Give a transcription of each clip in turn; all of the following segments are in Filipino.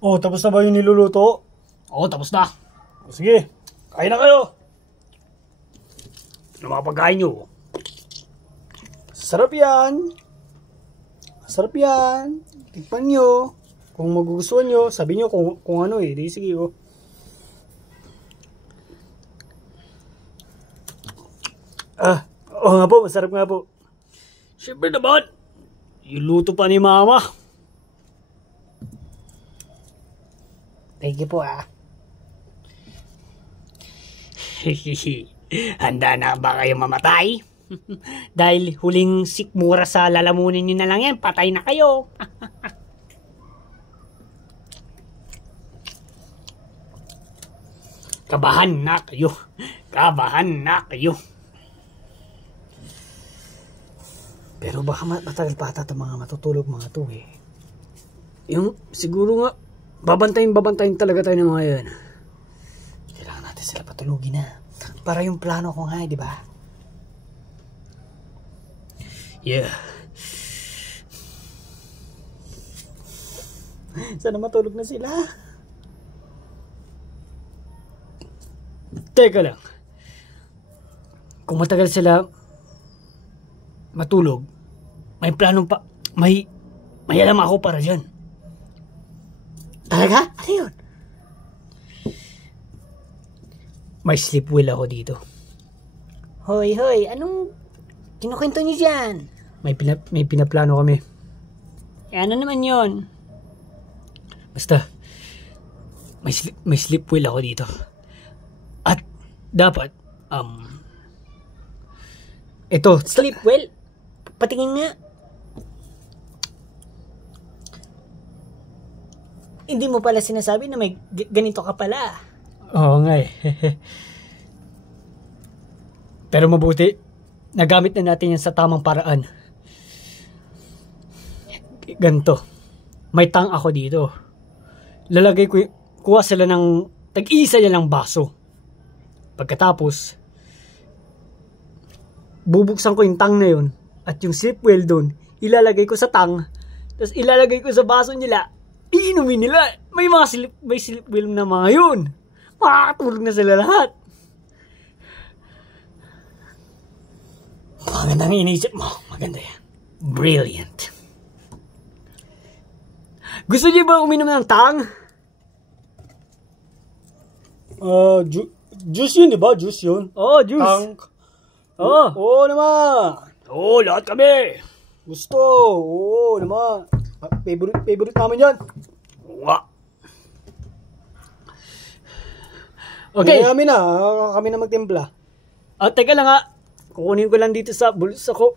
Oh, tapos na ba yung niluluto? Oo, tapos na. O, sige, kain na kayo. Ano mga pagkain nyo? Sarap yan. Sarap yan. Tikpan nyo. Kung magugustuhan nyo, sabi nyo kung ano eh. Di sige oh. Oo nga po, masarap nga po. Siyempre naman. Yung luto pa ni Mama. Thank you po ah. Handa na ba kayo mamatay? Dahil huling sikmura sa lalamunin nyo na lang yan, patay na kayo. Kabahan na kayo. Kabahan na kayo. Pero baka matagal pa ata mga matutulog mga to eh. Yung siguro nga, babantayin talaga tayo ng mga yan. Kailangan natin sila patulugin na. Para yung plano ko nga eh, di ba? Yeah. Sana matulog na sila. Teka lang. Kung matagal sila matulog, may planong pa, may alam ako para dyan. Talaga? Ano yun? May sleep well ako dito. Hoy, anong kinukwento niyo dyan? May pinaplano kami. Ano naman yun? Basta, may sleep well ako dito. At dapat, ito, Sleep well? Patingin nga. Hindi mo pala sinasabi na may ganito ka pala. Oo nga eh. Pero mabuti, nagamit na natin yan sa tamang paraan. Ganto. May tang ako dito. Lalagay ko, kuha sila ng tag-isa niya lang baso. Pagkatapos, bubuksan ko yung tang na yun at yung sleep well doon, ilalagay ko sa tang, tapos ilalagay ko sa baso nila, iinumin nila. May sleep well na mga yun. Makakatulog na sila lahat. Magandang iniisip mo. Maganda yan. Brilliant. Gusto niyo ba uminom ng tang? Juice yun, di ba? Juice yun. Oh, juice. Tank. Oh. Oo naman. Oo, lahat kami. Gusto. Oo naman. Favorite namin yan. Wa. Okay. Kami na magtimpla. Teka lang ha. Kukunin ko lang dito sa bulsa ko.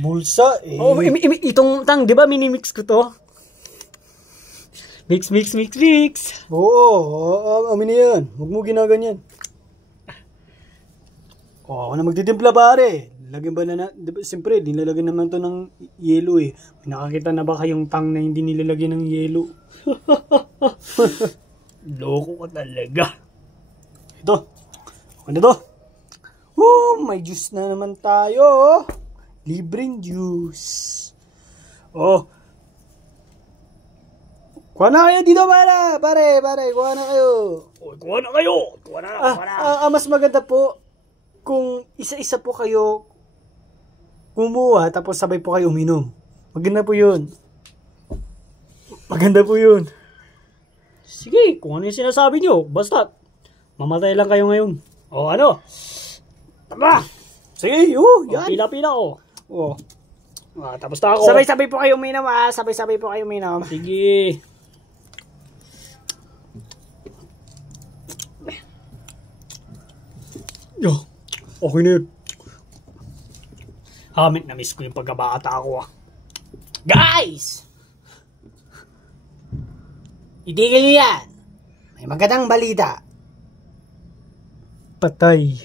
Bulsa eh. Oh, itong tang, di ba minimix ko to? Mix. Oo, amin na yan. Huwag mo ginaganyan. Ako na magtitimpla pare. Lagyan ba na diba, siyempre, nilalagyan naman to ng yelo eh. May nakakita na ba kayong tang na hindi nilalagyan ng yelo? Loko ka talaga. Ito. Ano to? May juice na naman tayo. Libreng juice. Oh. Kuha na kayo dito pare. Kuha na kayo. Kuha na kayo. Kuha na. Mas maganda po kung isa-isa po kayo kumuha tapos sabay po kayo uminom. Maganda po yun. Sige, kung ano yung sinasabi nyo. Basta, mamatay lang kayo ngayon. O ano? Tama! Sige, yan. Pila-pila ko. Oh. Tapos na ako. Sabay-sabay po kayo uminom Sabay-sabay po kayo uminom. Sige. Okay na yun. Na-miss ko yung pagkabata ko Guys! Itigil niyo yan. May magandang balita. Patay.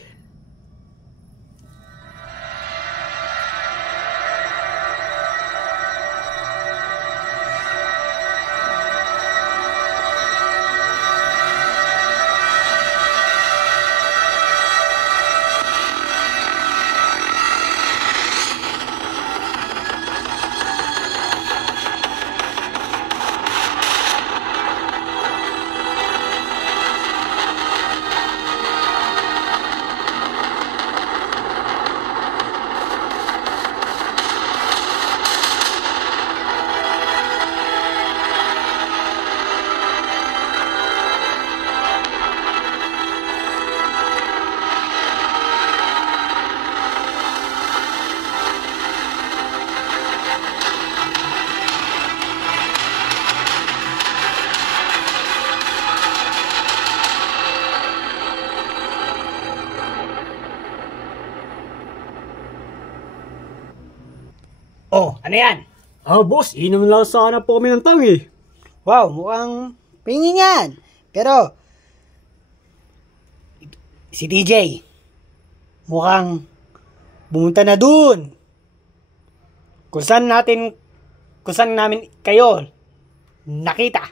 Oh, ano yan? Boss, inom lang sana po kami ng tang eh. Wow, mukhang pingin yan. Pero, si TJ, mukhang bumunta na dun. Kung saan namin kayo nakita.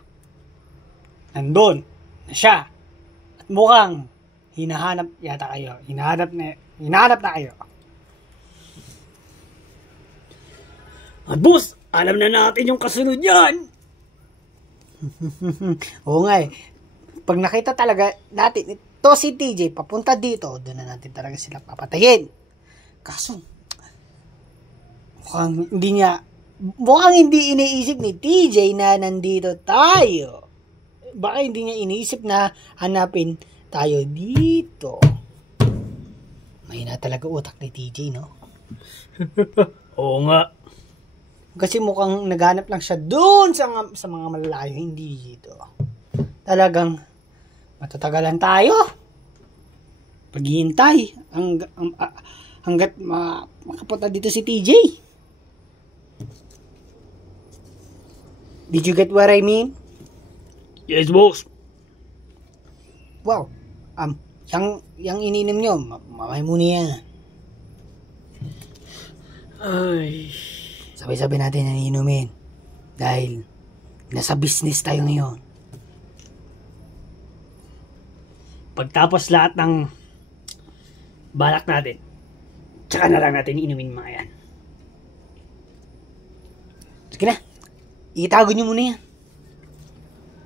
Nandun na siya. At mukhang hinahanap yata kayo. Hinahanap na kayo. Boss, alam na natin yung kasunod yan. Oo nga eh. Pag nakita talaga natin ito si TJ papunta dito, doon na natin talaga sila papatayin. Kaso, mukhang hindi iniisip ni TJ na nandito tayo. Baka hindi niya iniisip na hanapin tayo dito. Mahina talaga utak ni TJ, no? Oo nga. Kasi mukhang naghanap lang siya doon sa mga malalayo, hindi dito. Talagang matatagalan tayo. Paghihintay hanggat makapunta dito si TJ. Did you get what I mean? Yes, boss. Wow. Yang ininom nyo, mamay muna yan. Ay. Sabay-sabay natin na inumin. Dahil nasa business tayo ngayon. Pagtapos lahat ng balak natin, tsaka na lang natin inumin mga yan. Sige na. Itago nyo muna yan.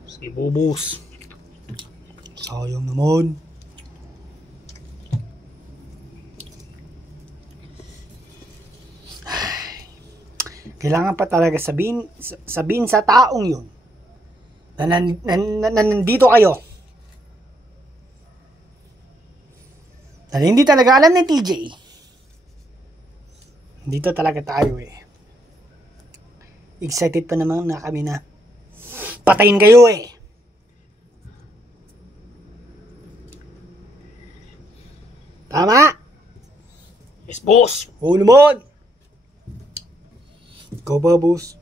Sige, boss. Sayang naman. Kailangan pa talaga sabihin sa taong yun na nandito kayo. Na hindi talaga alam ni TJ. Dito talaga tayo eh. Excited pa naman na kami na patayin kayo eh. Tama? Yes, boss. Oo naman. Ikaw ba, boss?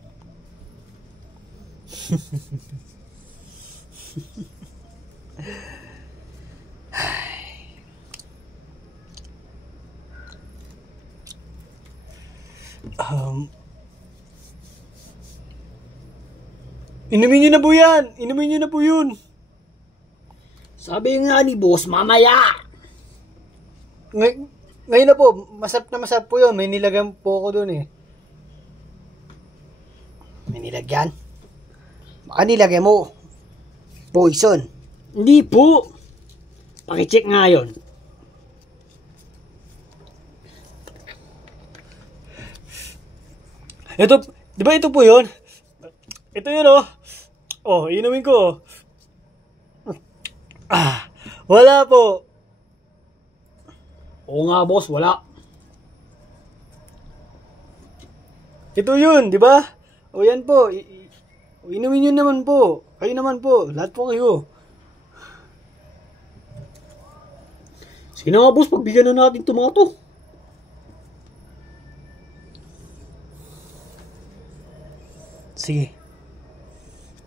Inumin nyo na po yan. Inumin nyo na po yun. Sabi nga ni boss, mamaya. Ngayon na po, masarap na masarap po yun. May nilagyan po ako dun eh. May nilagyan? Baka nilagyan mo poison. Hindi po. Pakicheck nga yun. Ito, di ba ito po yun? Ito yun oh. Oh, inumin ko. Wala po. Oo nga, boss, wala. Ito yun, di ba? O yan po. Inumin nyo naman po. Kayo naman po. Lahat po kayo. Sige na nga, boss, pagbigyan na natin ito mga to. Sige.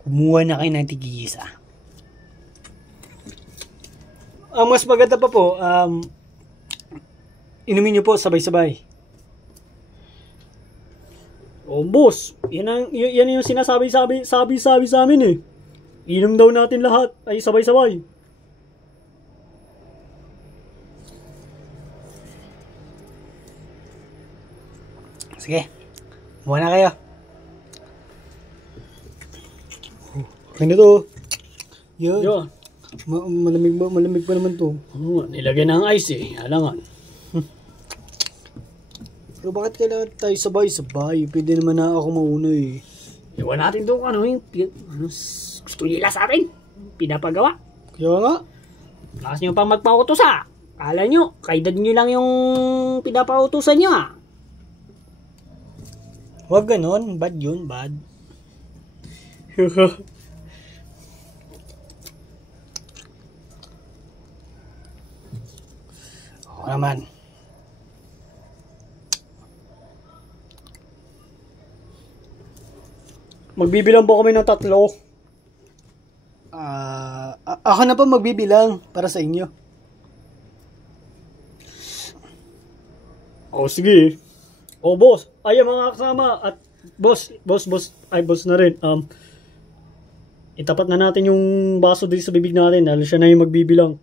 Kumuha na kayo ng tigigisa. Ang mas maganda pa po, inumin nyo po sabay-sabay. Oh, boss, yan yung sinasabi sa amin eh. Inom daw natin lahat ay sabay-sabay. Sige. Kumuha na kayo. Okay na to. Yan. Yan. Malamig pa naman to. Nilagay na ang ice eh. Alangan. Pero bakit kailangan tayo sabay-sabay? Pwede naman na ako mauna eh. Iwan natin doon yung gusto nila sa atin. Pinapagawa. Kaya nga. Lakas nyo pa magpautos ah. Kala nyo, kaedad nyo lang yung pinapautusan nyo ah. Huwag ganon. Bad yun, bad. Oo naman. Magbibilang po kami ng 3. Ako na po magbibilang para sa inyo. Sige. Boss. Ay, mga kasama. At boss na rin. Itapat na natin yung baso dito sa bibig natin. Dahil siya na yung magbibilang.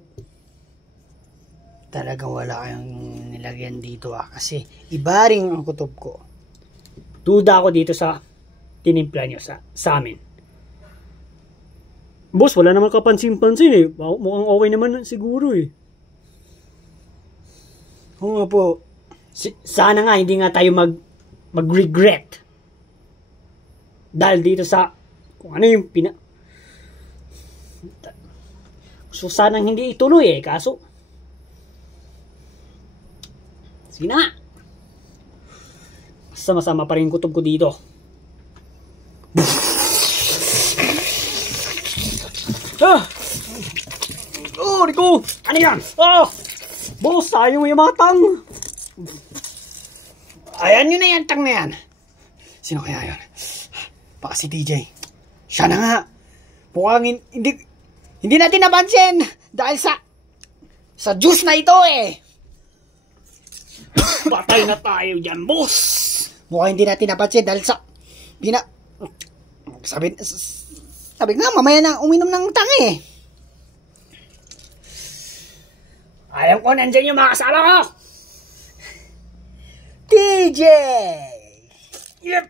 Talagang wala kayong nilagyan dito kasi iba rin ang kutob ko. Duda ako dito sa tinimpla nyo sa amin. Boss, wala naman kapansin-pansin eh. Mukhang okay naman siguro eh. Oo nga po. Sana nga hindi nga tayo mag-regret. Dahil dito sa kung ano yung so sanang hindi ituloy eh. Kaso sige na. Sama-sama pa rin kutob ko dito. Rico! Ano yan? Boss, sayang yung mga tang. Ayan yun na yan, tang na yan. Sino kaya yun? Baka si DJ. Siya na nga. Mukhang hindi natin napansin. Dahil sa juice na ito eh. Patay na tayo dyan, boss. Mukhang hindi natin napansin dahil sa sabi nga mamaya na uminom ng tang eh. Alam ko nandyan yung mga kasama ko. DJ! Yep.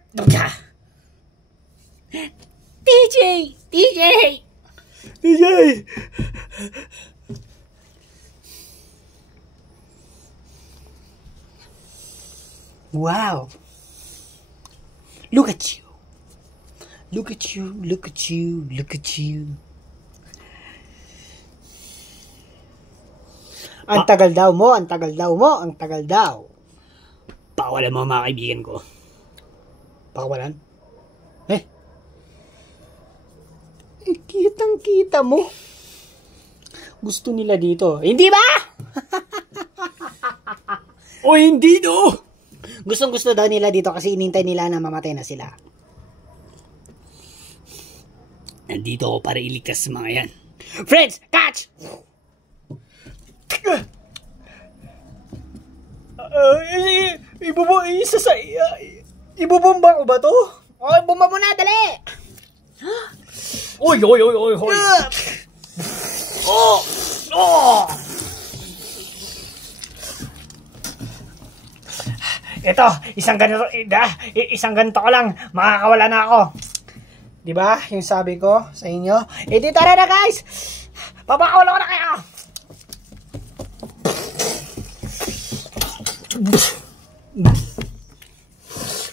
DJ! Wow! Look at you! Ang tagal daw mo. Pawalan mo mga kaibigan ko. Pakawalan? Kitang-kita mo. Gusto nila dito. Hindi ba? O hindi do! Gustong-gusto daw nila dito kasi inintay nila na mamatay na sila. Nandito ako para iligtas sa mga yan. Friends, catch! Ibubomba ko ba to? Okay, bomba mo na, dali! Oy! Ito, isang ganito ko lang, makakawala na ako. Diba, yung sabi ko sa inyo? Di tara na guys! Papakawala ko na kayo!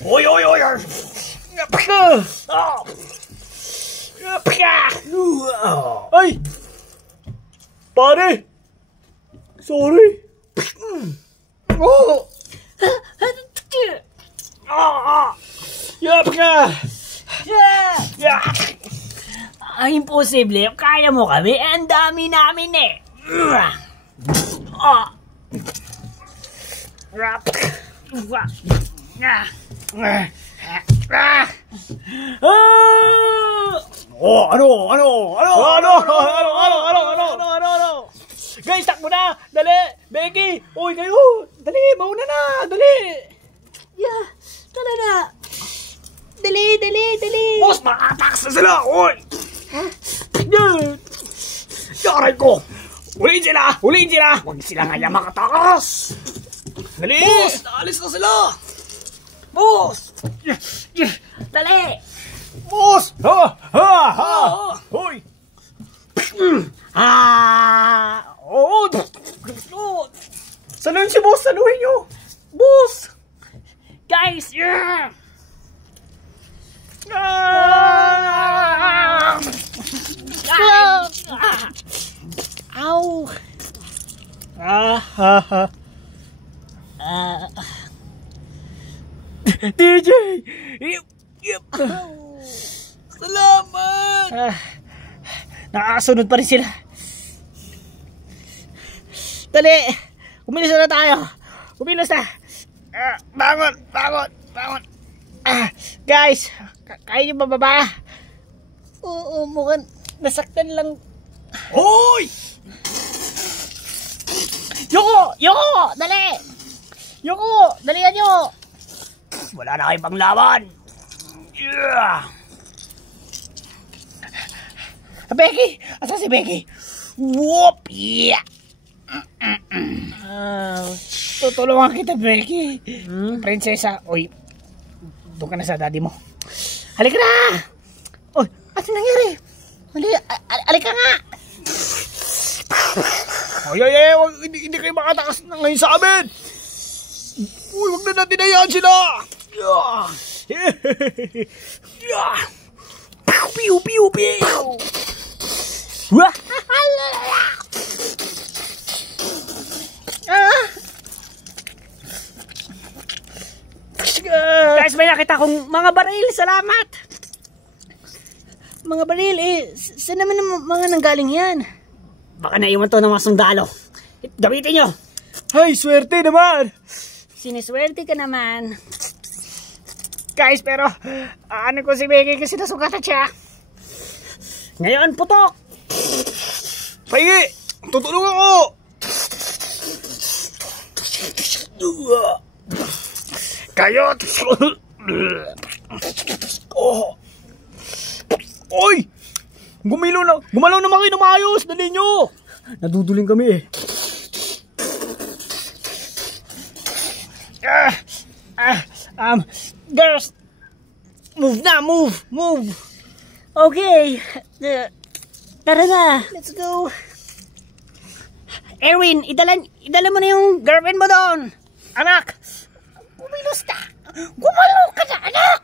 Oy! Ay! Pare! Sorry! Oh! Yap ka! Imposible. Kaya mo kami. Ang dami namin eh. Ano? Guys, takbo na! Dali! Becky! Uy, kayo! Dali! Mauna na! Dali! Yeah, tara na. Dali. Boss, makatakas na sila! Uy! Yaray ko! Huliin sila! Huwag sila nga makatakas! Dali! Boss! Naalis na sila! Boss! Dali. Boss! Hoy! Saluhin si boss! Saluhin nyo! Boss! Guys, yeah. Ow. DJ! Salamat! Nakakasunod pa rin sila. Dali! Kumilos na tayo! Kumilos na! Bangon! Guys, kaya niyo bababa? Oo, mukhang nasaktan lang. Hoy! Yoko! Yoko! Dali! Yoko! Dalihan nyo! Wala na kayo pang laban. Yeah. Becky! Asa si Becky? Whoop! Yeah! Tutulungan kita, Becky. Prinsesa. Uy, doon ka na sa daddy mo. Halika na! Uy, ano nangyari? Halika nga! Ay, hindi kayo makatakas na ngayon sa amin. Uy, wag na natin hayaan sila. Yeah. Yeah. Piu, piu, piu. Wah! Guys, may nakita akong mga baril. Salamat! Mga baril, saan naman ang mga nanggaling yan? Baka naiwan to ng mga sundalo. Gamitin nyo! Ay, swerte naman. Siniswerte ka naman. Guys, pero ano ko si Becky kasi nasugatan siya. Ngayon, putok! Pahingi, tutulong ako. Kayo. Oh. Oy! Gumalaw naman kayo na maayos. Dali nyo. Naduduling kami eh. Girls, move na, move. Okay, tara na. Let's go. Erwin, idala mo na yung girlfriend mo doon. Anak, kumilos na. Gumalaw ka na, anak.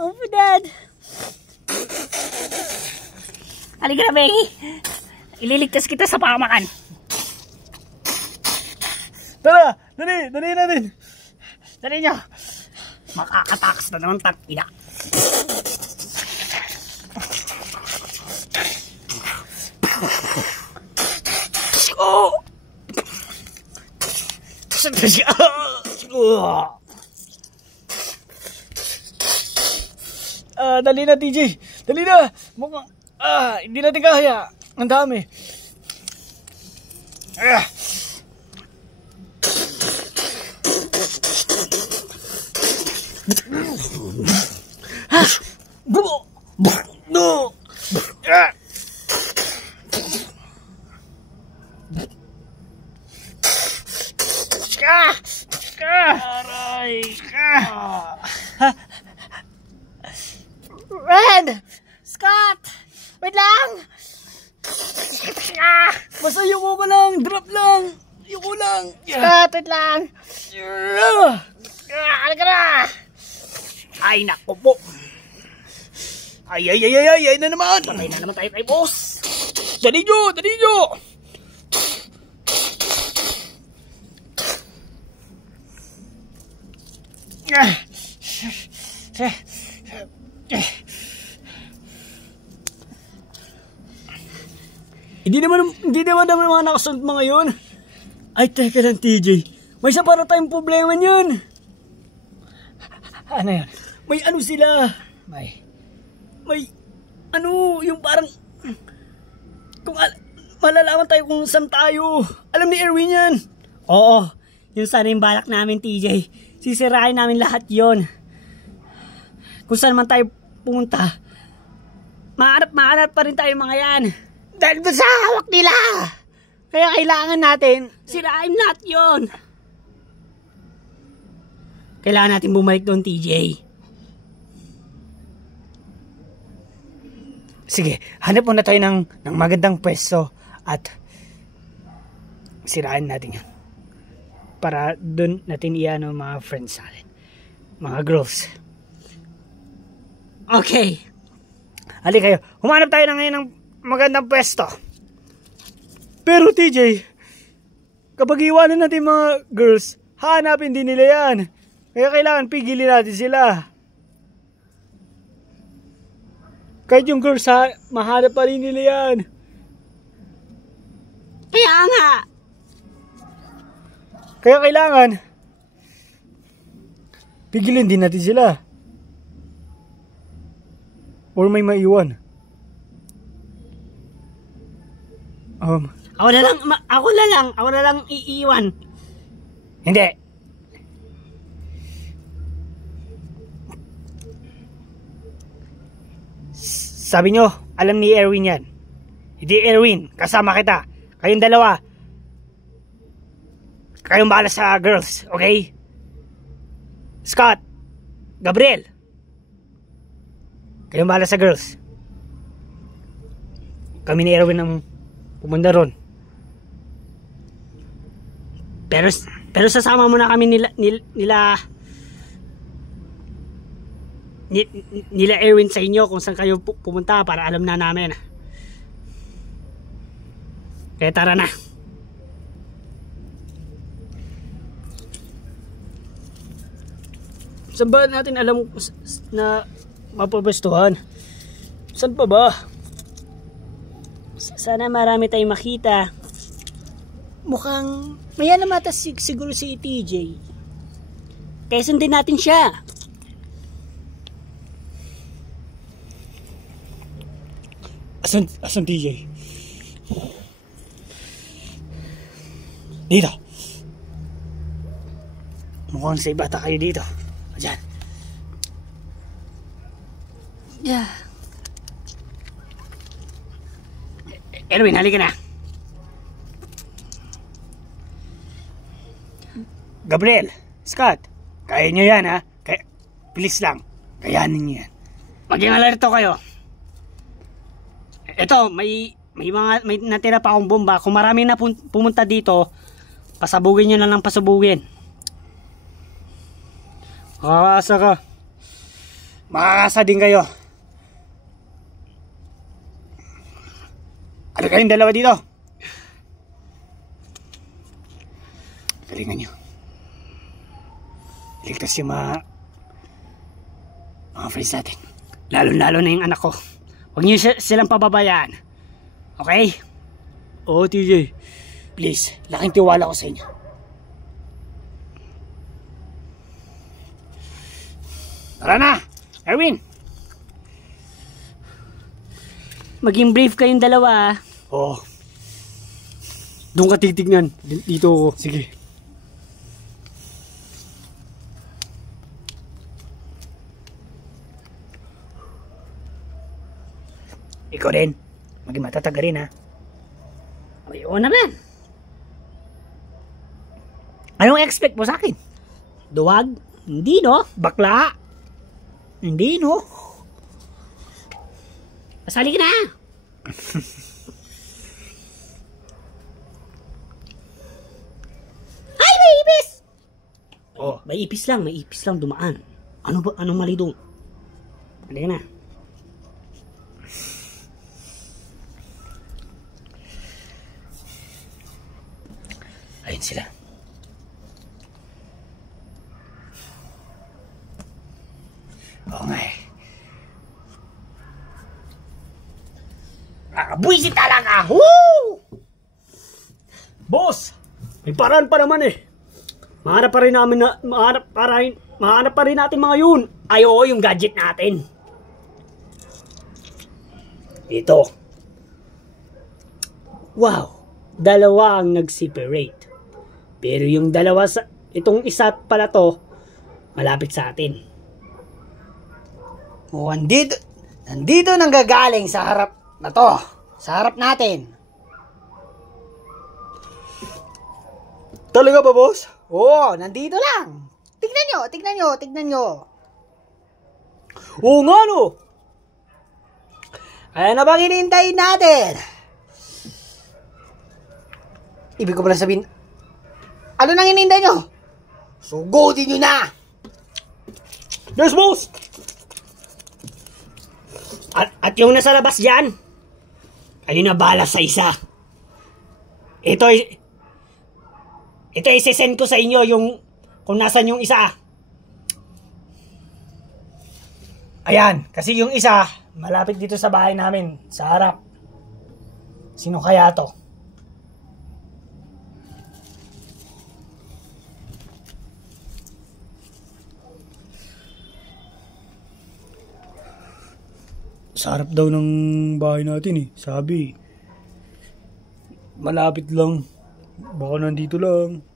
Oh, Dad. Halika na, Becky. Ililigtas kita sa pamakan. Tara, dali natin. Dali nyo. Makakatakas na naman tatpila. Oh! Dali na, TJ. Dali na. Mukhang, hindi natin kaya. Ang dami. No. Aray. Red! Scott! Wait lang! Basta yung mo lang. Drop lang. Yung lang. Scott, wait lang! Halika na! Ay, naku po. Ay na naman. Patay na naman tayo kay boss! Dali nyo. Hindi naman mga nakasunod mga yun. Ay, teka lang, TJ. May isa para tayong problema niyan. Ano yun? May ano sila. May Ano, yung parang kung malalaman tayo kung saan tayo. Alam ni Erwin yan. Oo, yun sana yung balak namin, TJ. Sisirain namin lahat yon. Kung saan man tayo pumunta, mahanap pa rin tayo mga yan. Dahil doon sa hawak nila. Kaya kailangan natin sirain lahat yon. Kailangan natin bumalik doon, TJ. Sige, hanap muna tayo ng magandang pwesto at sirain natin yan. Para doon natin iyan ang mga friends sa atin. Mga girls. Okay. Halika kayo. Humanap tayo na ngayon ng magandang pwesto. Pero TJ, kapag iwanan natin mga girls, hanapin din nila yan. Kaya kailangan pigilin natin sila. Kahit yung girls mahanap pa rin nila yan. Kaya nga. Kaya kailangan pigilin din natin sila. Or may maiwan? Ako na lang iiwan. Hindi. Sabi nyo, alam ni Erwin yan. Hindi Erwin, kasama kita. Kayong dalawa. Kayong bahala sa girls, okay? Scott, Gabriel. Kayong bahala sa girls. Kami ni Erwin ang pumunta ron. Pero sasama mo na kami nila Erwin sa inyo kung saan kayo pumunta para alam na namin. Kaya tara na. Saan ba natin alam na mapapastuhan? Saan pa ba? Sana marami tayong makita. Mukhang maya na mata siguro si TJ. Kaya sundin natin siya. Asan TJ? Dito. Mukhang sa iba kayo dito. Diyan. Yeah. Erwin, halika na. Gabriel, Scott, kaya nyo yan ha? Please lang, kayanin nyo yan. Maging alerto kayo. Ito, may natira pa akong bomba. Kung marami na pumunta dito, pasabugin nyo na lang pasabugin. Makakasa ka. Makakasa din kayo. Ano kayong dalawa dito? Galingan nyo. Iligtas yung mga friends natin. Lalo na yung anak ko. Huwag niyo silang pababayaan. Okay? Oo, TJ. Please, laking tiwala ko sa inyo. Tara na! Erwin! Maging brave kayong dalawa. Oo. Doon ka titignan. Dito ako. Sige. Ikaw rin. Maging matatag rin ha. Ay, oo naman. Anong expect mo sa akin? Duwag? Hindi no. Bakla? Hindi no. Pasali ka na. Ay, may ipis! Oh. May ipis lang dumaan. Anong mali doon? Halika na. Ayun sila. Oo nga eh. Nakabwisit talaga! Woo! Boss! May paraan pa naman eh. Mahanap pa rin natin mga yun. Ay oo, yung gadget natin. Ito. Wow! Dalawa ang nag-separate. Pero yung dalawa itong isa pala to, malapit sa atin. Oh, nandito nanggagaling sa harap na to. Sa harap natin. Talaga ba, boss? Oo, nandito lang. Tignan nyo. Oo nga no! Ano na bang hinihintay natin? Ibig ko pala sabihin, ano nang hinihintay nyo? Sugodin nyo na! Yes, boss! At yung nasa labas dyan, kayo na bala sa isa. Ito isesend ko sa inyo yung kung nasan yung isa. Ayan, kasi yung isa, malapit dito sa bahay namin, sa harap. Sino kaya to? Sa harap daw ng bahay natin eh. Sabi, malapit lang. Baka nandito lang.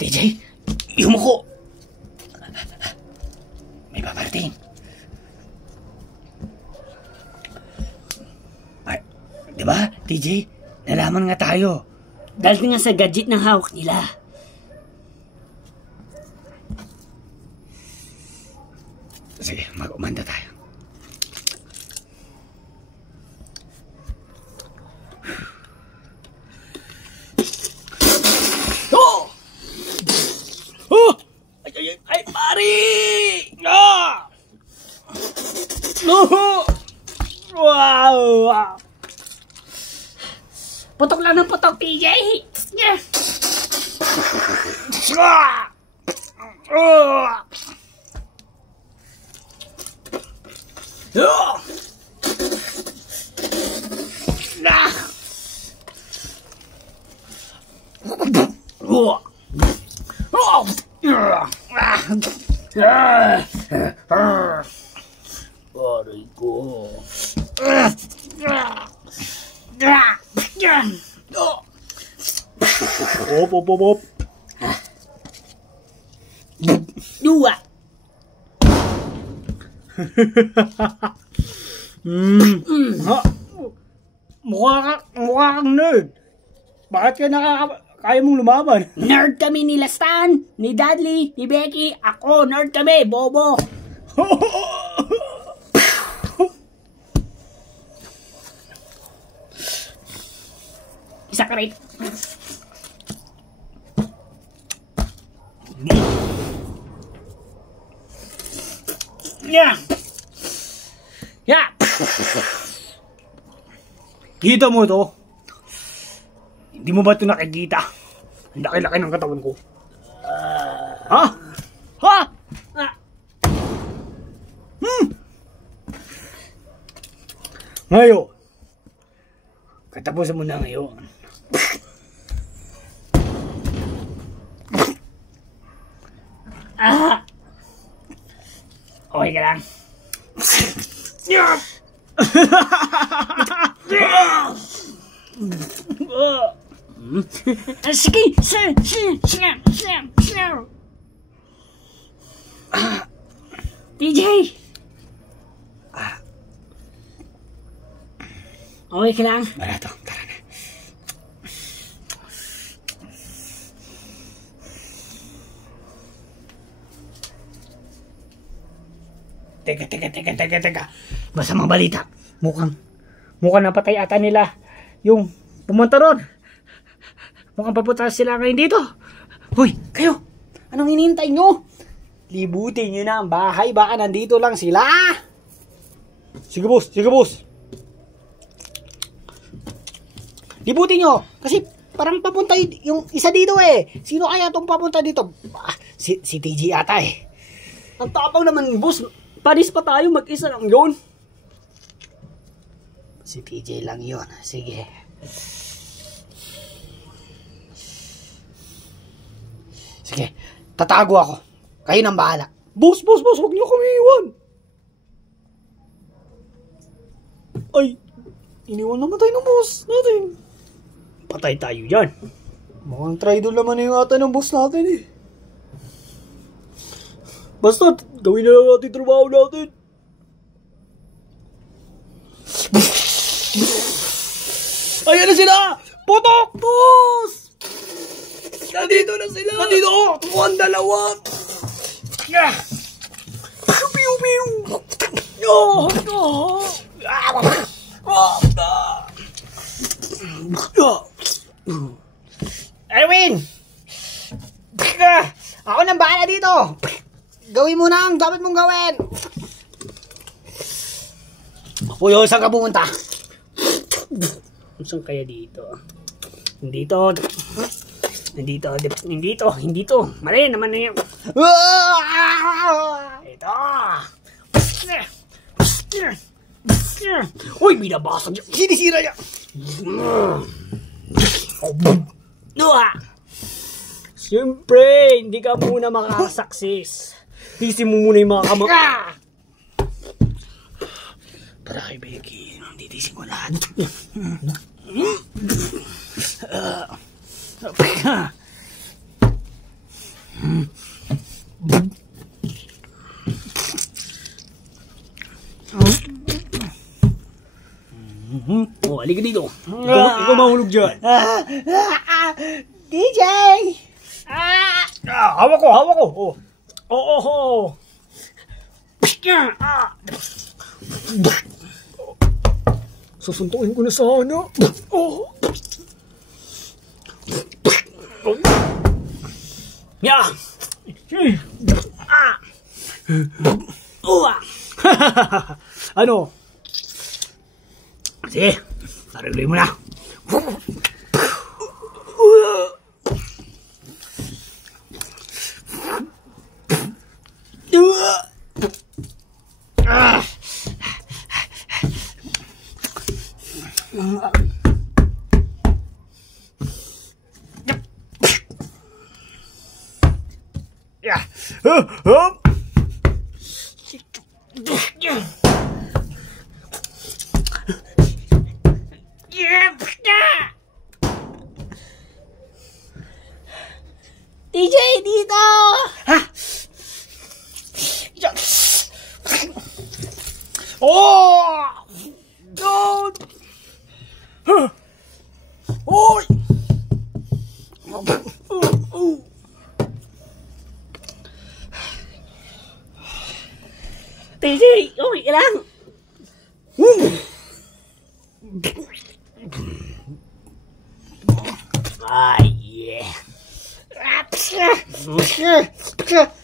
DJ, yumuko. May paparating. Ay, di ba, DJ? Nalaman nga tayo. Dahil nga sa gadget ng hawak nila. Sige, mag-umanda tayo. Oh! Oh! Ay, pare! Ah! No! Wow! Putok lang ng putok, TJ. Yeah. Ah! Ah! Ah! Ah! Oh! Oh! Aray ko. Op, op, op, op. Dua. Ha? Mukha kang nerd. Bakit kaya mong lumaban? Nerd kami ni Stan, ni Dudley, ni Becky. Ako, nerd kami, bobo. Isa ka rin. Yeah. Yeah. Kita mo to? Hindi mo ba ito nakikita? Ang laki-laki ng katawan ko. Ha? Ha? Ngayon. Katapusan mo na ngayon. Okay ka lang. Sige, sir. DJ. Okay ka lang. Barato, tara na. Teka. Masamang balita. Mukhang napatay ata nila yung pumunta ron. Mukhang papunta sila ngayon dito. Hoy, kayo! Anong hinihintay nyo? Libutin nyo na ang bahay. Baka nandito lang sila. Sige boss. Libutin nyo! Kasi parang papunta yung isa dito eh. Sino kaya itong papunta dito? Si TG ata eh. Ang tapang naman boss. Paris pa tayo, mag-isa lang yun. Si TJ lang yun. Sige. Sige, tatago ako. Kayo nang bahala. Boss, huwag niyo kami iwan. Ay, iniwan naman tayo ng boss natin. Patay tayo dyan. Mukhang traitor naman yung ata ng boss natin eh. Basta, gawin na lang natin trabaho natin. Ayan na sila! Putok! Boss! Nandito na sila! Nandito! Mukhang dalawa! Piu! Erwin! Ako nang bahala dito! Gawin mo na ang dapat mong gawin! Uy, saan ka pumunta? Saan kaya dito? Nandito. Mali naman na yun. Ito. Uy, binabasag niya. Sinisira niya. Siyempre, hindi ka muna makakasaksis. Tisin mo muna yung mga Para kay Becky, titisin ko lahat. Oh, halika dito. Ikaw mahulog dyan. DJ! Hawak ko. Oh. Susuntukin ko na sana. Oh. Yeah. Ano? Sige, sarili mo na. DJ, dito! Oh! God! Oy! DJ, okay ka lang? Yeah.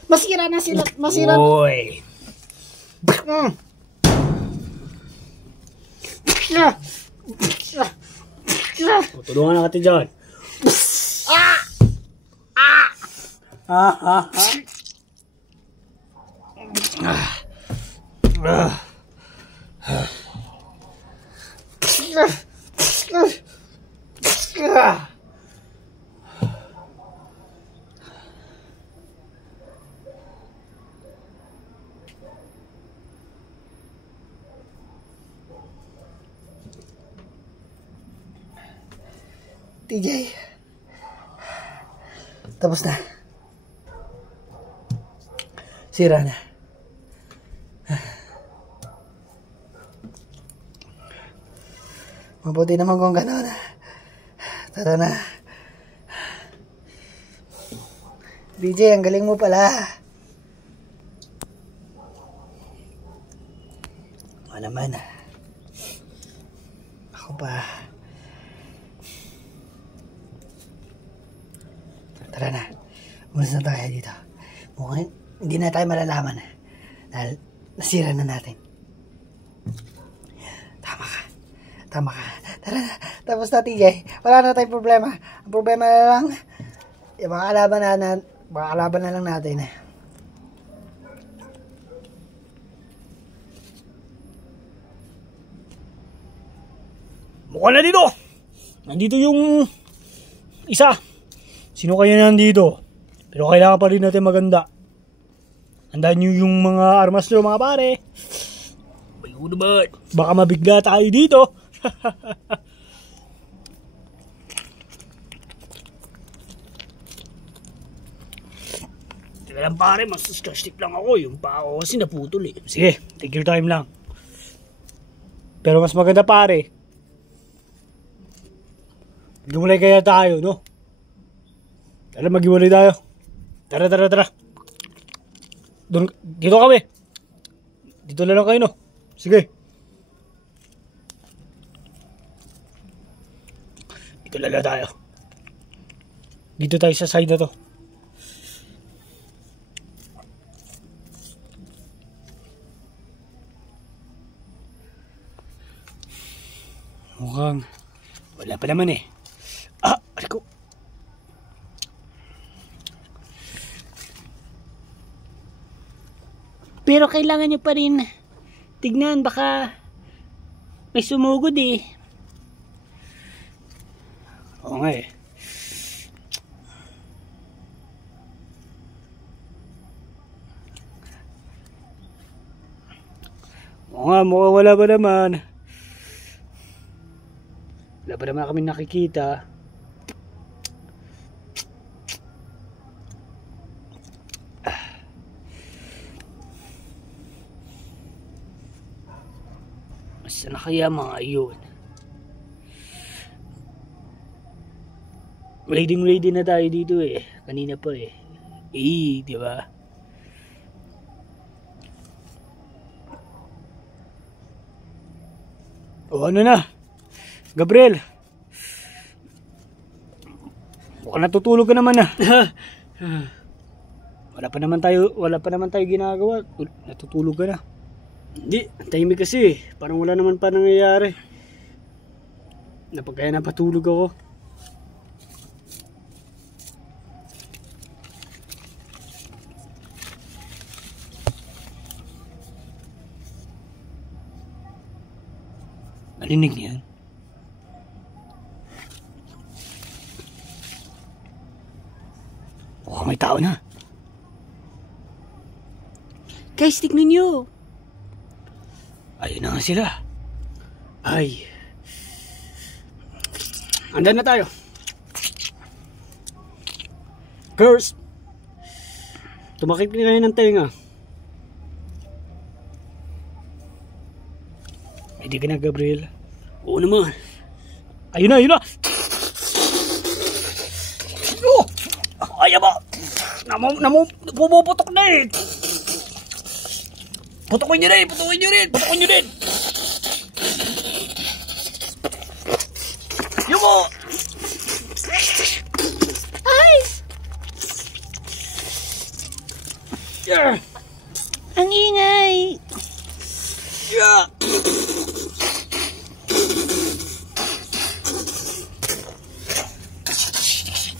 Masira na sila. Masira. Oy. Tulungan na kita dyan. TJ. Tapos na. Sira na. Mabuti naman kung gano'n. Tara na. DJ, ang galing mo pala. O naman. Ako pa. Tara na. Umalis na tayo dito. Mukhang hindi na tayo malalaman. Dahil nasira na natin. Tama ka. Tara na. Tapos na, TJ. Wala na tayong problema. Ang problema na lang, yung mga kalaban na lang natin. Mukha na dito! Nandito yung isa. Sino kaya nandito? Pero kailangan pa rin natin maganda. Handaan nyo yung mga armas nyo, mga pare. Bayo naman. Baka mabigla tayo dito. Teka lang pare, mas-scratch lang ako. Yung paa ko kasi naputol eh. Sige, take your time lang. Pero mas maganda pare. Gumulay kaya tayo, no? Tara, maghiwalay tayo. Tara. Dito kami. Dito na lang kayo, no? Sige. Dito na lang tayo. Dito tayo sa side na to. Mukhang wala pa naman eh. Aliko. Pero kailangan nyo pa rin tignan, baka may sumugod eh. Oo nga eh. mukhang wala ba naman. Wala ba naman kami nakikita. Saan na kaya mga yun? Ready na tayo dito eh. Kanina pa eh. Di ba? O ano na? Gabriel. Mukhang natutulog ka naman ah. Wala pa naman tayo ginagawa. Natutulog ka na. Hindi, tahimik kasi. Parang wala naman pa nangyayari. Kaya napatulog ako. Narinig niya yan? Oh, may tao na. Guys, tignan nyo. Ayun na nga sila. Ay. Andan na tayo. Girls. Tumakip ka kayo ng tenga. Hindi ka na, Gabriel. Oo naman. Ayun na. Oh! Ay, ba? Puputok na eh. Putokin nyo rin. Yung mo! Ay! Yeah! Ang ingay! Yeah!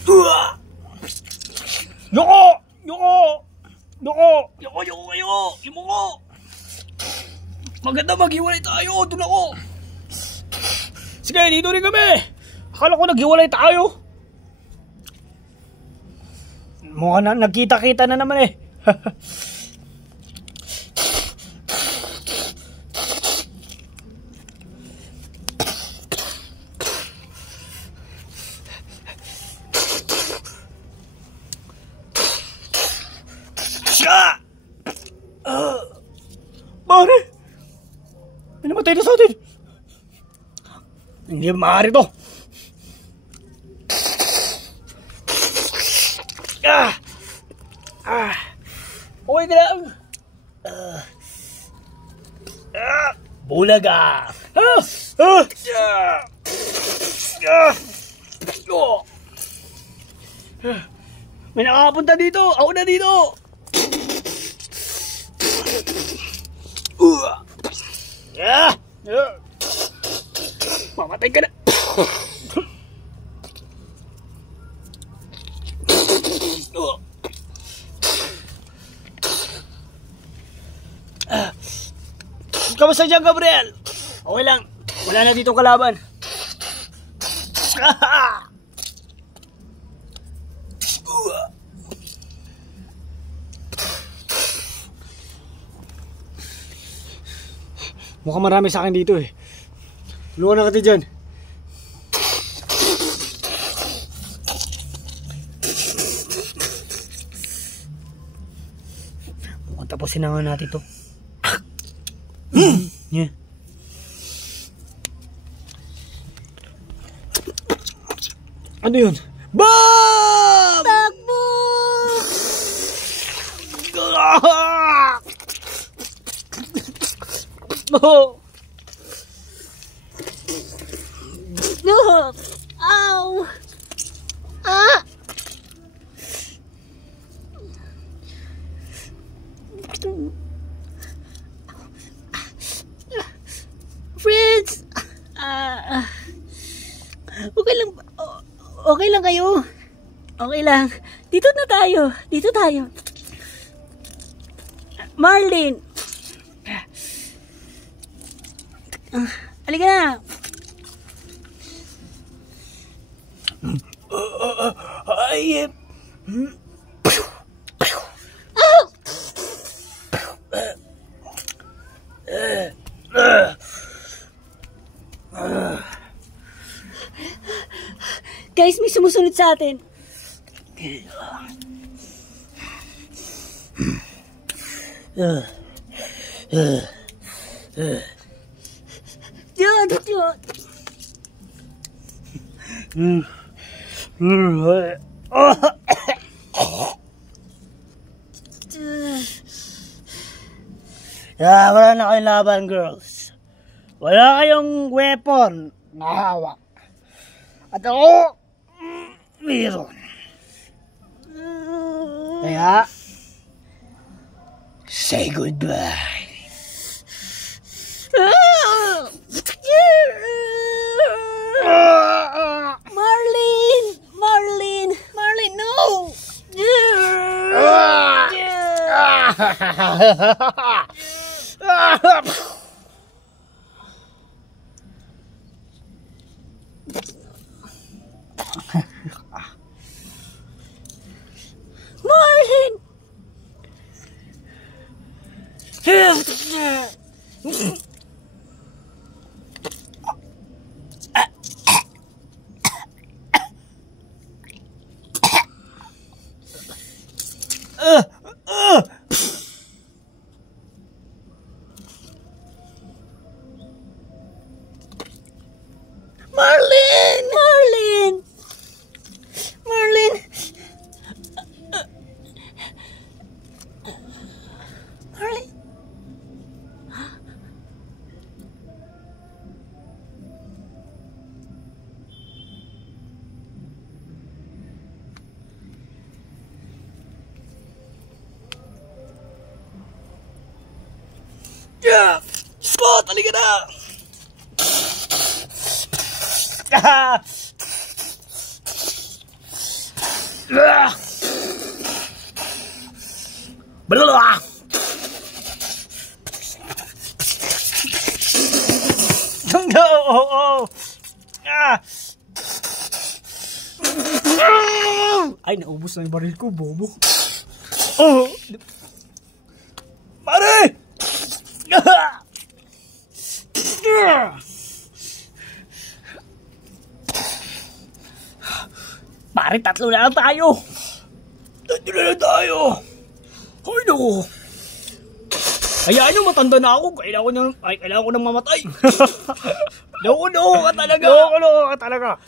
Yoko! Maganda maghiwalay tayo. Doon ako. Sige, dito rin kami. Akala ko naghiwalay tayo. Mukhang nagkita-kita na naman eh. Pare! May namatay na sa atin! Hindi maaari to! Okay ka lang! Bulaga! May nakapunta dito! Ako na dito! Mamatay ka na. Kamusta dyan, Gabriel? Okay lang. Wala na dito kalaban. Mukhang marami sa akin dito eh. Tulungan na kita dyan. Mukhang tapusin na nga natin to. Yeah. Ano yun? BAM! Takbo! Oh! No! Ow! Ah! Friends! Okay lang kayo. Okay lang. Dito na tayo. Dito tayo. Marlin! Halika na. Guys, may sumusunod sa atin. Yun, yun. Wala na kayong laban, girls. Wala kayong weapon na hawak. At ako, meron. Kaya, say goodbye. Marlin, no! Marlin! Marlin! Scott, halika na! Balala! Ay, naubos na yung baril ko, bobo. Pare! Pare, tatlo na lang tayo. Ay, naku. Hayaan nyo, matanda na ako. Kailangan ko nang mamatay. Loko ka talaga. Loko ka talaga.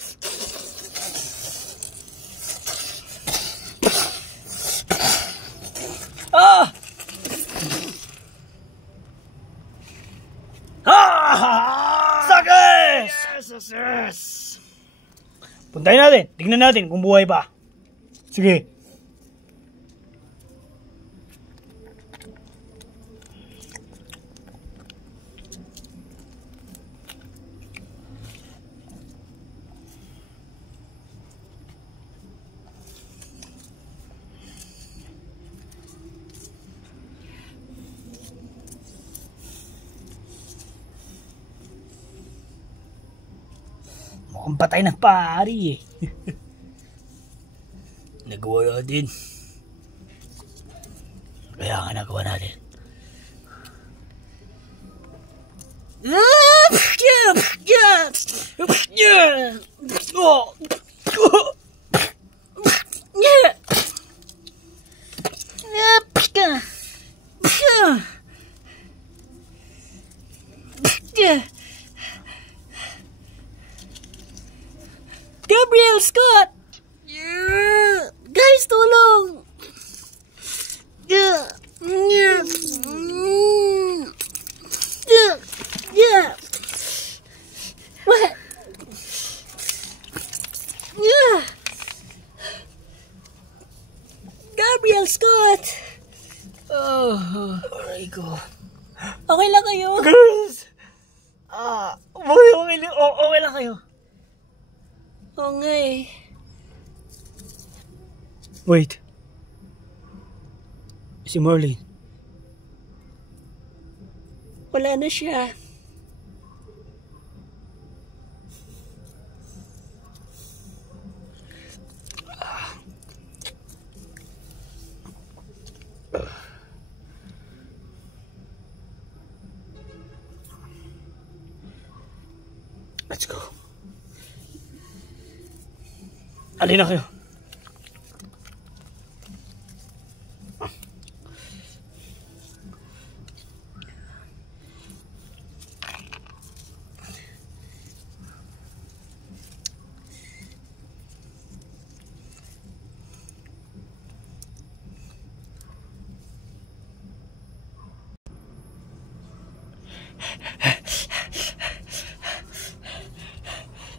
Success! Yes! Puntayin natin. Tignan natin kung buhay pa. Sige. Mukhang patay na pari eh. Nagawa natin. Kaya nga nagawa natin. Gabriel, Scott! Guys, tulong! What? Gabriel, Scott! Aray ko. Okay lang kayo? Girls! Okay lang kayo. Oo nga eh. Wait. Si Marlin. Wala na siya. Let's go. Alin na kayo?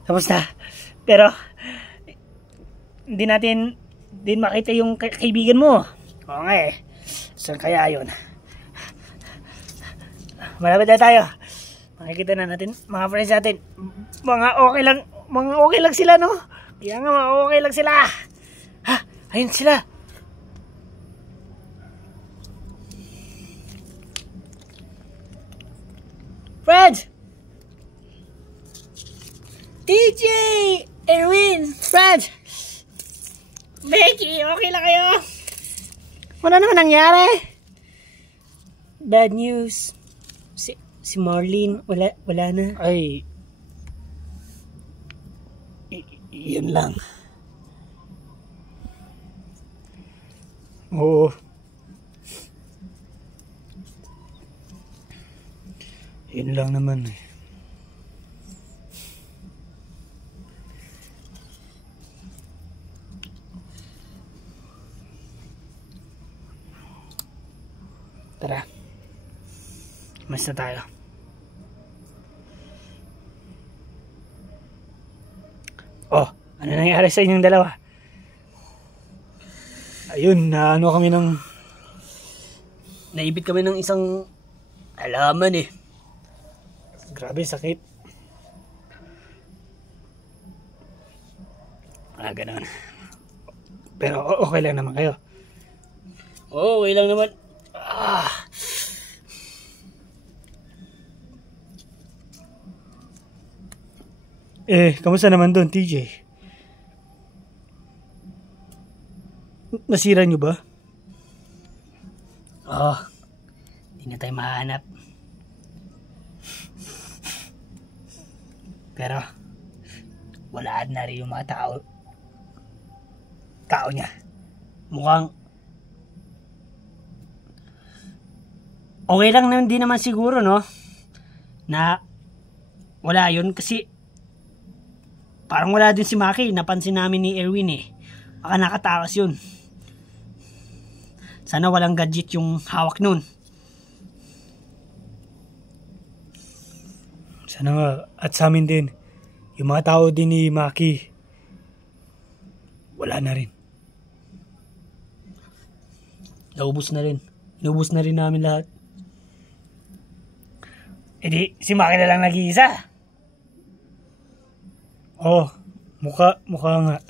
Tapos na. Pero, hindi natin din makita yung kaibigan mo. Oo nga eh. Saan kaya yun? Malapit na tayo. Makikita na natin mga friends natin. Mga okay lang sila, no? Kaya nga, mga okay lang sila. Ha? Ayun sila. Friends! DJ! Erwin! Friends! Becky, okay lang kayo? Wala naman nangyari. Bad news. Si Marlene, wala na. Ay, yun lang. Oo. Yun lang naman eh. Tara. Mas na tayo. Oh, ano nangyari sa inyong dalawa? Ayun, naano kami ng... Naibit kami ng isang halaman eh. Grabe, sakit. Ganun. Pero okay lang naman kayo. Oo, okay lang naman. Kamusta naman doon, TJ? Nasira nyo ba? Oo, hindi na tayo mahanap. Pero, wala na rin yung mga tao niya. Mukhang okay lang naman din naman siguro, no? Na wala yun kasi parang wala din si Maki. Napansin namin ni Erwin eh. Baka nakatakas yun. Sana walang gadget yung hawak nun. Sana nga. At sa amin din. Yung mga tao din ni Maki. Wala na rin. Naubos na rin. Inubos na rin namin lahat. E di, si Maki na lang nag-iisa. Oh, mukha nga.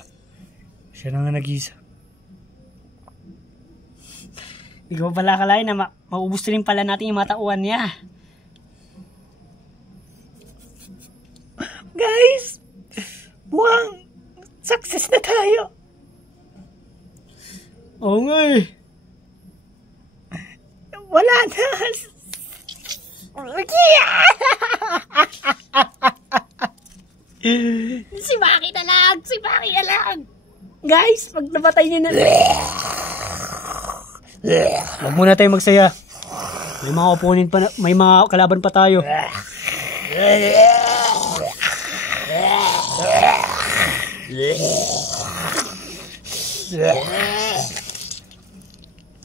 Siya na nga nag-iisa. Hindi ko pala akalain na maubos rin pala natin yung matauan niya. Guys, mukhang success na tayo. Oo nga eh. Wala na. Si Maki na lang! Si Maki na lang! Guys, pag napatay niya na... Huwag muna tayo magsaya. May mga opponent pa may mga kalaban pa tayo.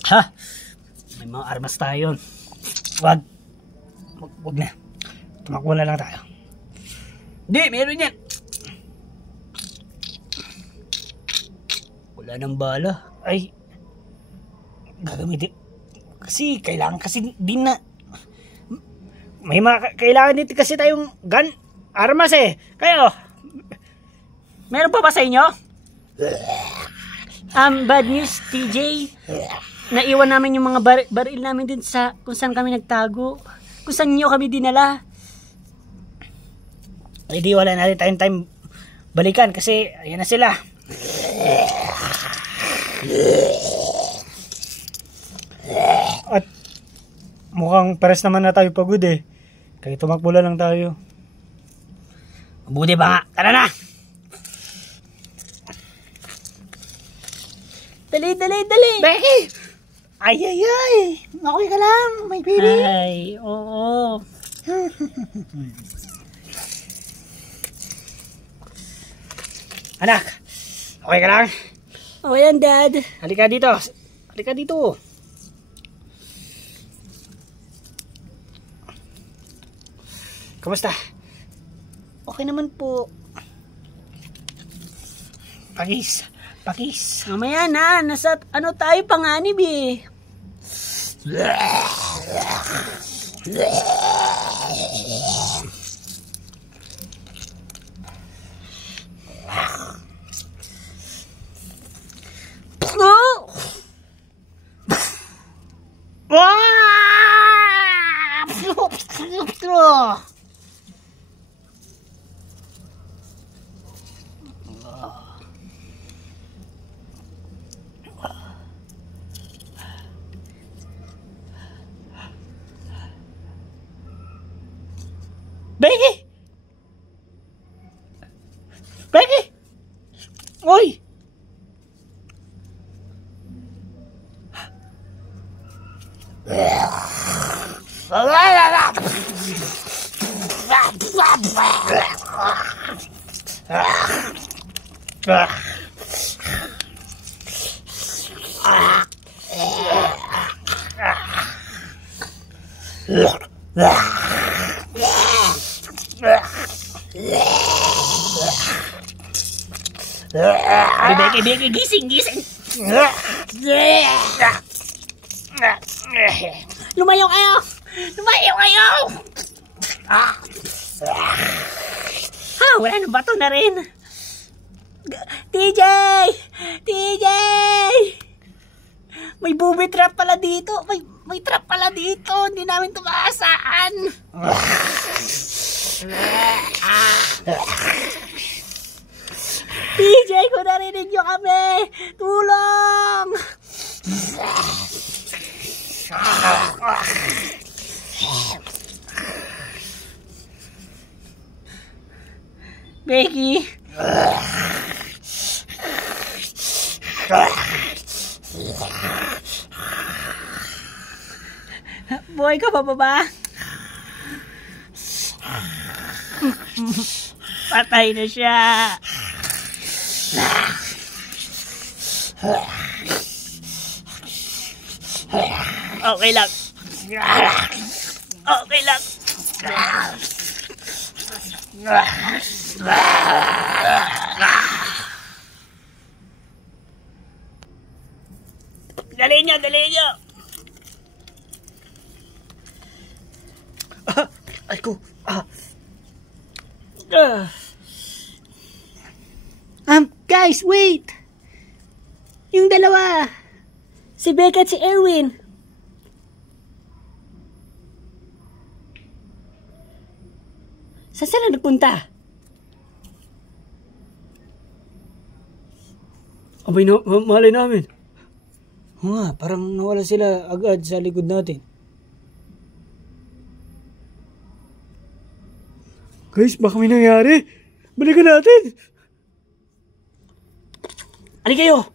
Ha? May mga armas tayo. Wag na. Tumakbo na lang tayo. Hindi, meron yan. Wala nang bala. Ay, gagamitin. Kasi, kailangan kasi din na. May mga kailangan din kasi tayong gun, armas eh. Kayo, Meron pa ba sa inyo? Bad news, TJ. Naiwan namin yung mga baril namin din sa kung saan kami nagtago. Kung saan nyo kami dinala. hindi wala natin tayong time balikan kasi ayan na sila. At mukhang pares naman na tayo pagod eh. Kaya tumakbo lang tayo. Mabuti ba nga? Tara na! Dali, dali, dali. Becky! Ay, ay, ay! Okay ka lang, my baby. Ay, oo. Anak, okay ka lang? O yan, Dad. Halika dito. Halika dito. Kamusta? Okay naman po. Pakis. Pakis. Mamaya na, nasa ano tayo panganib eh. Oh! Becky! Becky! Uy! Becky, gising. Lumayo kayo! Ha, wala na bato na rin. TJ! May booby trap pala dito. May trap pala dito. Hindi namin ito maasaan. TJ, kung narinig nyo kami, tulong! Becky. Buhay ka pa ba? Patay na siya. Okay lang. Dali nyo. Ay ko. Guys, wait! Yung dalawa, si Becca at si Erwin. Saan sila nagpunta? Abay na, malay namin. Oo nga, parang nawala sila agad sa likod natin. Guys, baka may nangyari. Balikan natin. Ali kayo!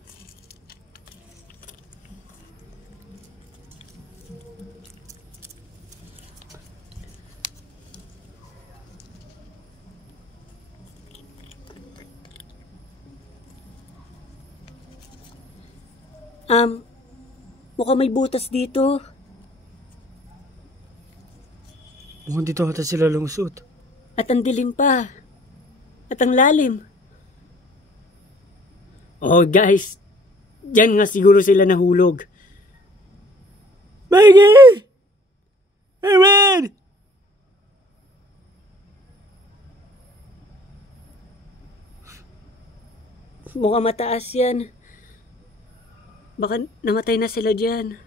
Mukhang may butas dito. Mukhang dito ata sila lumusot. At ang dilim pa. At ang lalim. Oh guys, dyan nga siguro sila nahulog. Maggie! Erwin! Mukhang mataas yan. Baka namatay na sila dyan.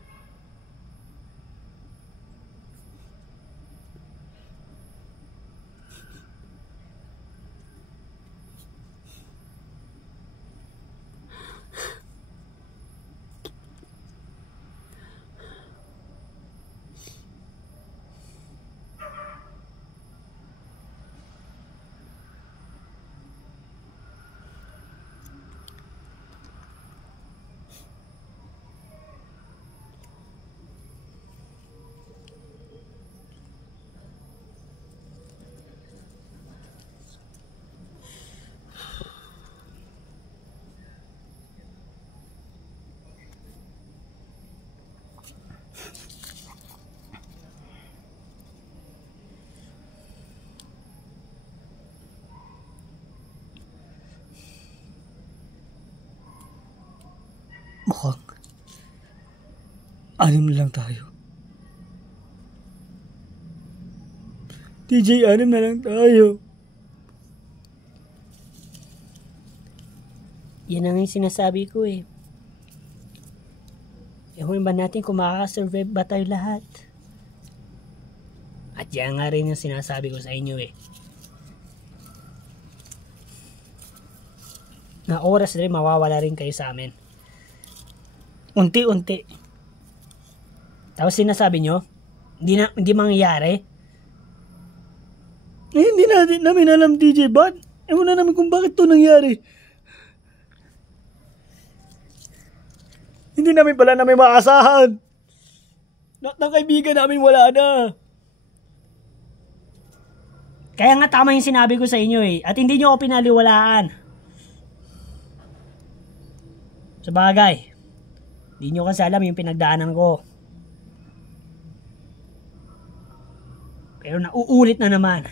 Mukhang 6 na lang tayo. TJ, 6 na lang tayo. Yan ang yung sinasabi ko eh. Ewan ba natin kung makakasurvive ba tayo lahat? At yan nga rin yung sinasabi ko sa inyo eh. Na oras rin mawawala rin kayo sa amin. Unti-unti. Tapos sinasabi nyo, hindi mangyayari. Eh, hindi namin alam, DJ. Ba't? Ewan na namin kung bakit to nangyari. Hindi namin pala namin maasahan. Lahat ng kaibigan namin wala na. Kaya nga tama yung sinabi ko sa inyo eh. At hindi nyo ako pinaliwalaan. Sa bagay, hindi nyo kasi alam yung pinagdaanan ko. Pero nauulit na naman.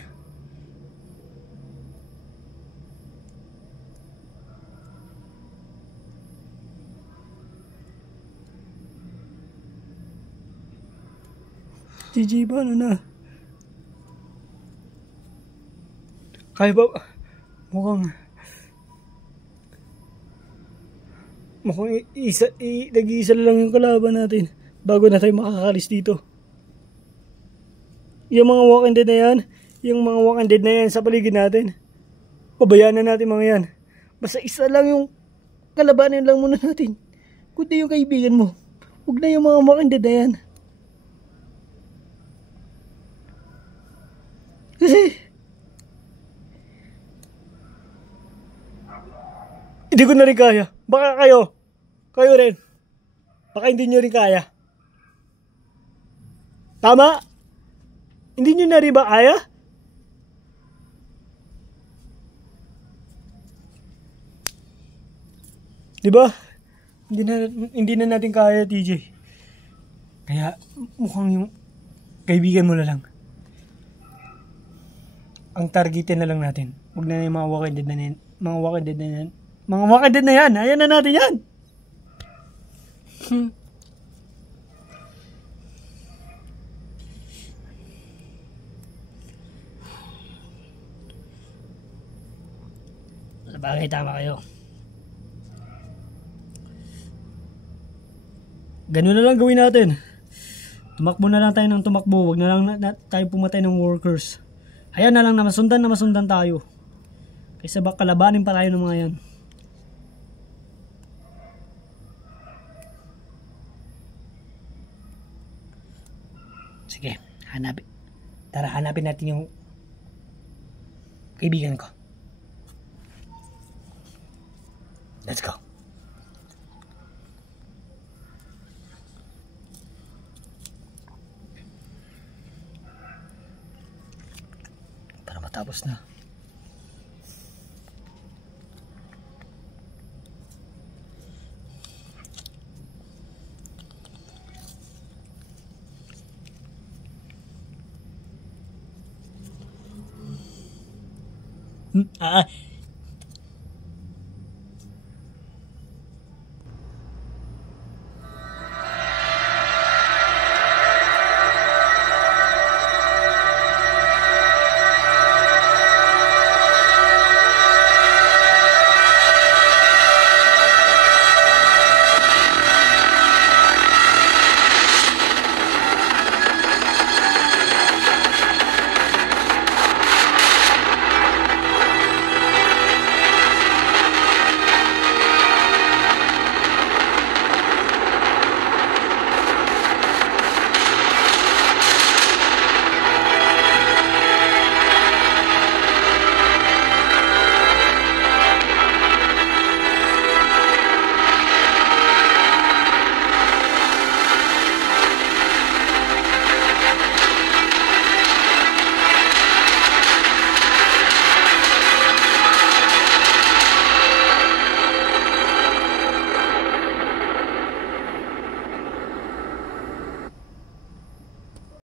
DJ, paano na? Kaya ba? Mukhang nag-iisa lang yung kalaban natin bago na tayo makakalis dito. Yung mga walking dead na yan, sa paligid natin, pabayaan na natin mga yan. Basta isa lang yung kalabanin lang muna natin. Kundi yung kaibigan mo. Huwag na yung mga walking dead na yan. Kasi hindi ko na rin kaya. Baka kayo rin. Baka hindi nyo rin kaya. Tama? Hindi nyo na rin ba kaya? Diba? Hindi na natin kaya, TJ. Kaya mukhang yung kaibigan mo na lang. Ang targetin na lang natin. Huwag na yung mga walking dead na yan. Mga walking dead na yan. Mga walking dead na yan. Ayan na natin yan. Sabagay, tama kayo. Ganun na lang gawin natin. Tumakbo na lang tayo ng tumakbo. Huwag na lang tayo pumatay ng workers. Ayan na lang na masundan tayo. Kaysa baka kalabanin pa tayo ng mga yan. Sige, hanapin natin yung kaibigan ko. Let's go. Para matapos na.